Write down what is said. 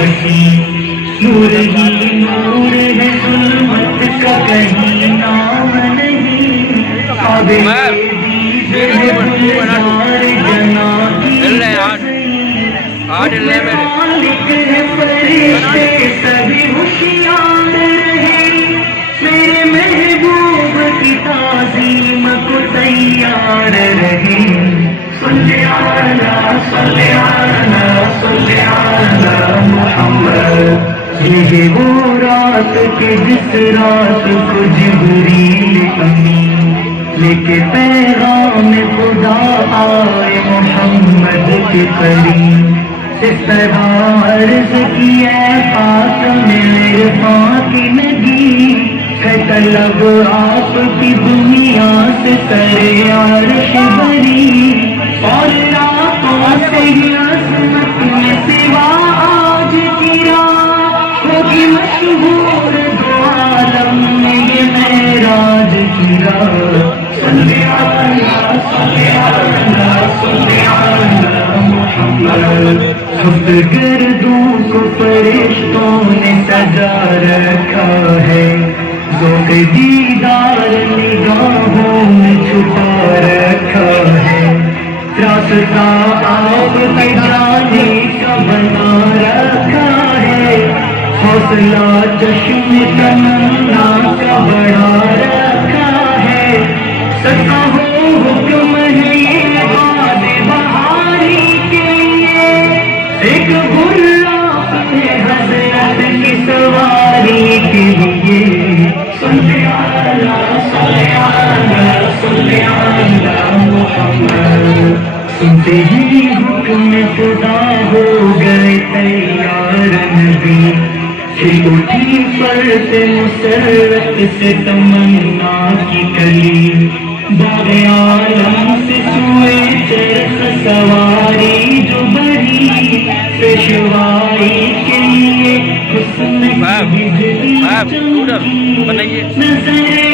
بسی نور ہی نور ہے ظلمت کا کہیں نام نہیں کعبے دید ہے گلزار جنا کی مالک ہے فرشتے سبھی ہوشیار رہے میرے محبوب کی تعظیم کو تیار رہے صلی علی محمد یہ وہ رات کہ جس رات کو جبریل امین لے کے پیغام خدا آئے محمد کے قریب اس طرح عرض کی اے خاتم عرفان کی نبی ہے طلب آپ کی دنیا سے سر عرش بری اور آنکھوں سے ہی عظمت میں سوا آج کی رات ہوگی مشہور دو عالم میں یہ معراج کی رات صلی علی محمد سب گردوں کو فرشتوں نے سجا رکھا ہے ذوق دیدار نگاہوں میں چھپا رکھا ہے راستہ آپ پہ جانے کا بنا رکھا ہے حوصلہ چشم تمنا کا بڑھا رکھا ہے سچا ہو حکم ہے یہ باد بہاری کے لیے ایک بھلا ہے حضرت کی سواری کے لیے صلی علی محمد سنتے ہی حکم خدا ہو گئے تیار نبی پھر اٹھی فرد مسرت سے تمنا کی کلی باغ عالم سے سوئے چرخ سواری جو بری پیشوائی کے لیے حسن کی بجلی چمکی نظر